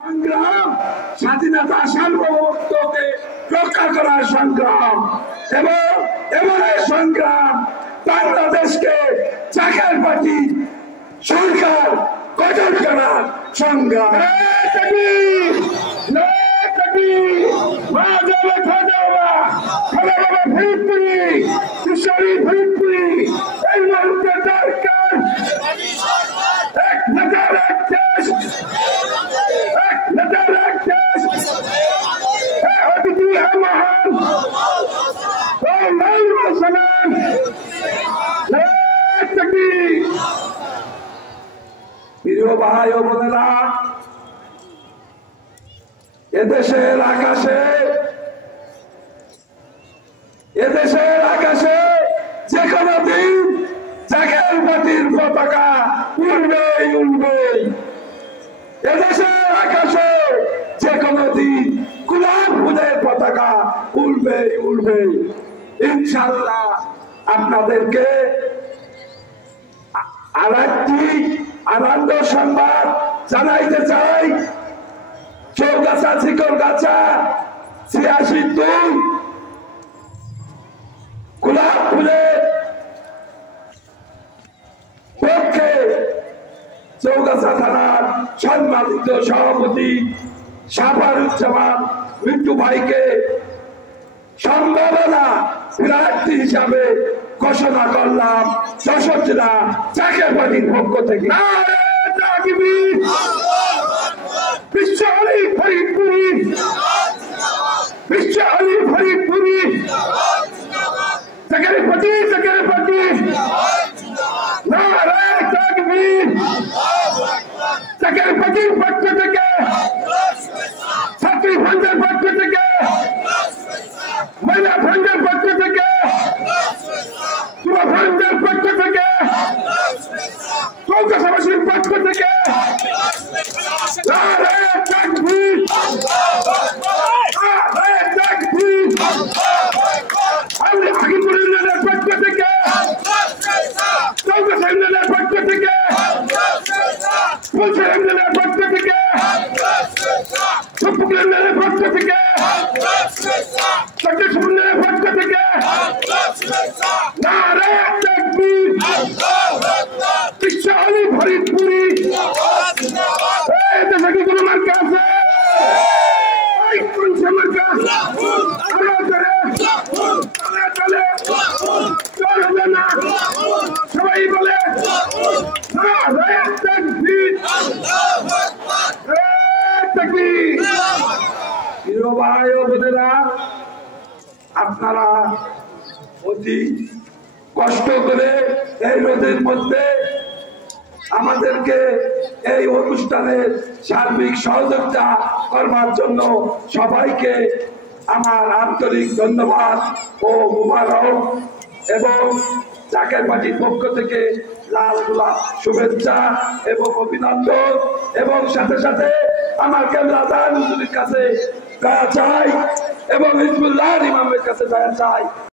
সংগ্রাম স্বাধীনতা সার্বভৌমত্বকে রক্ষা করার সংগ্রাম এবং এই সংগ্রাম বাংলাদেশকে জাকের পার্টি সরকার গঠন করার সংগ্রাম। এই মুহূর্তে দরকার এক নেতার এক দেশ, এক নেতার এক দেশ, অতিথি মহান মুসলমান। প্রিয় ভাই ও বোনেরা, এদেশের আকাশে যে কোনো দিন জাকের পার্টির পতাকা উড়বেই উড়বেই। এদেশের আকাশে যে কোনো দিন গোলাপ ফুলের পতাকা উড়বেই উড়বেই। ইনশাআল্লাহ আপনাদেরকে আরেকটি আনন্দ সংবাদ জানাইতে চাই। চৌগাছা চিকরগাছা ৮৬ গোলাপ ফুলের পক্ষে চৌগাছা থানার সম্মানিত সভাপতি সাফারুজ্জামান মিন্টু ভাইকে সম্ভাবনা প্রার্থী হিসাবে ঘোষণা করলাম যশোর জেলা জাকের পার্টির পক্ষ থেকে। বিশ্ব আলী ফরিদপুরি, বিশ্ব আলী ফরিদপুরি, জাকের পার্টি, জাকের পার্টি, নারায়ে তাকবীর। জাকের পার্টির পক্ষ থেকে, ছাত্রী ফ্রন্টের পক্ষ থেকে, মহিলা ফ্রন্টের পক্ষ থেকে, যুব ফ্রন্টের পক্ষ থেকে, চৌগাছাবাসীর পক্ষ থেকে নারায়ে তাকবীর, নারায়ে তাকবীর। আমি হাকিমপুর ইউনিয়নের পক্ষ থেকে, চৌগাছা ইউনিয়নের পক্ষ থেকে, ফুলছড়ি ইউনিয়নের পক্ষ থেকে, সুপুর ইউনিয়নের পক্ষ থেকে, চট্টগ্রাম ইউনিয়নের পক্ষ থেকে নারায়ে তাকবীর, বিশ্ব আলী ফরিদপুরি। এই দেশে কি কোনো মার্কা আছে? কোন সে মার্কা? সবাই বলে নারায়ে তাকবীর, তাকবীর। প্রিয় ভাই ও বোনেরা, আপনারা অতি কষ্ট করে এই রোদের মধ্যে আমাদেরকে এই অনুষ্ঠানের সার্বিক সহযোগিতা করবার জন্য সবাইকে আমার আন্তরিক ধন্যবাদ ও মুবারক এবং জাকের পার্টির পক্ষ থেকে লাল গোলাপ শুভেচ্ছা এবং অভিনন্দন এবং সাথে সাথে আমার কেবলাদার হুজুরের কাছে দয়া চাই এবং হিজবুল্লাহর ইমামের কাছে দয়া চাই।